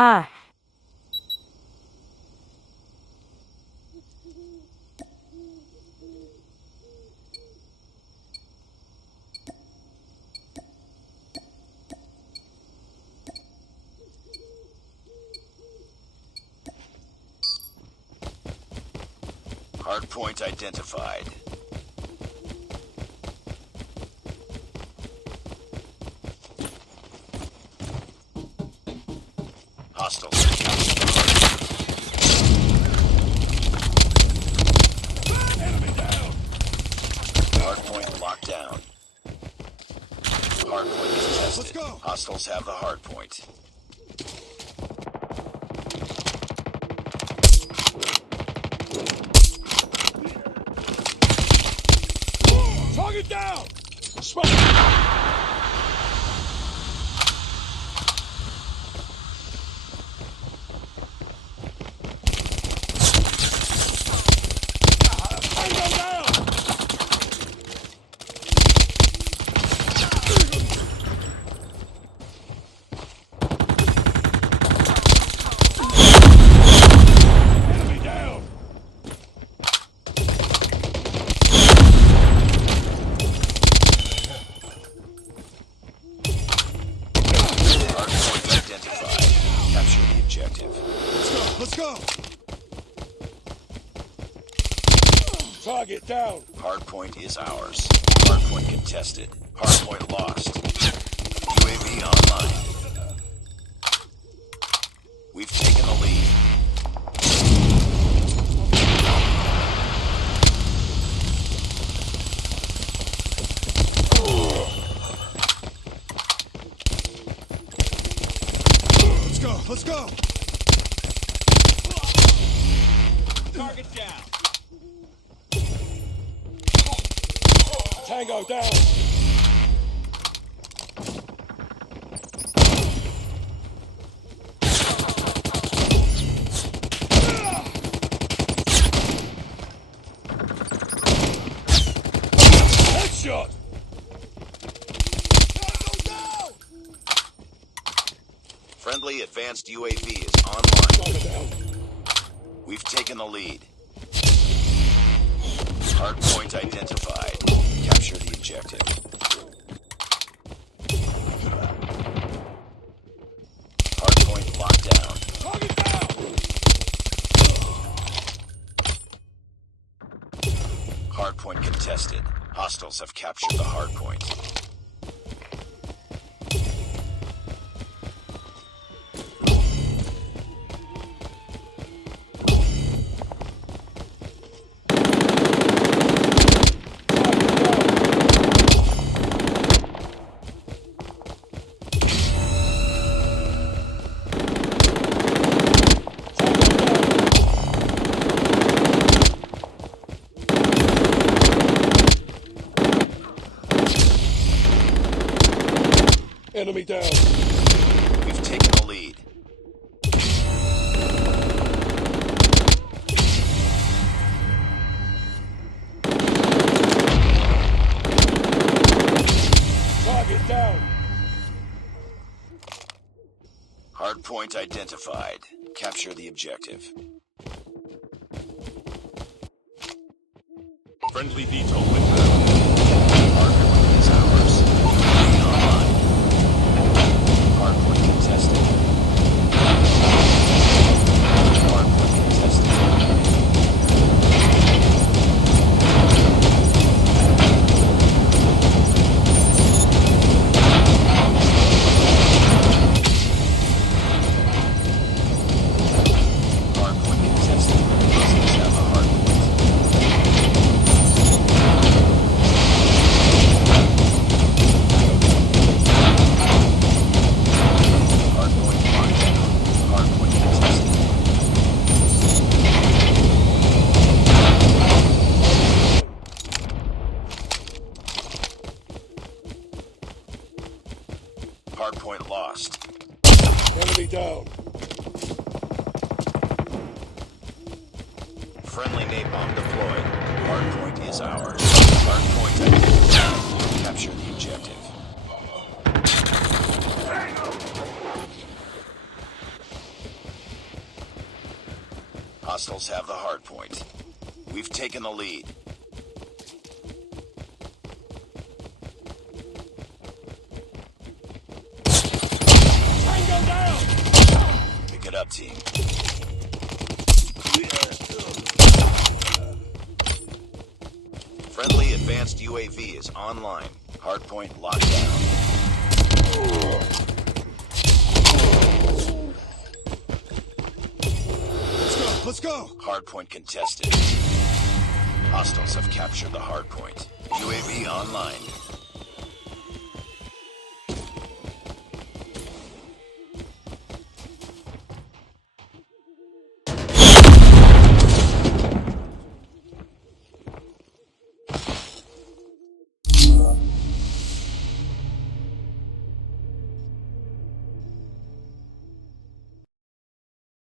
Ah. Hardpoint identified. Hostiles are captured the hardpoint. Enemy down! Hardpoint locked down. Hardpoint is tested. Let's go! Hostiles have the hardpoint. Target down! Smoke! Let's go! Target down! Hardpoint is ours. Hardpoint contested. Hardpoint lost. UAV online. We've taken the lead. Let's go! Let's go! Target down. Tango down! Headshot! Friendly advanced UAV is online. Tango down! We've taken the lead. Hardpoint identified. Capture the objective. Hardpoint locked down. Target down! Hardpoint contested. Hostiles have captured the hardpoint. Enemy down! We've taken the lead. Target down! Hardpoint identified. Capture the objective. Friendly VTOL inbound. Hardpoint is ours. UAV online. Hardpoint contested. Hardpoint contested. Hardpoint contested. Hostiles have a hardpoint. Hardpoint locked down. Hardpoint contested. Hardpoint lost. Enemy down! Friendly napalm deployed. Hardpoint is ours. We've taken the lead. Tango down! Pick it up, team. Friendly advanced UAV is online. Hardpoint locked down. Let's go! Hardpoint contested. Hostiles have captured the hardpoint. UAV online.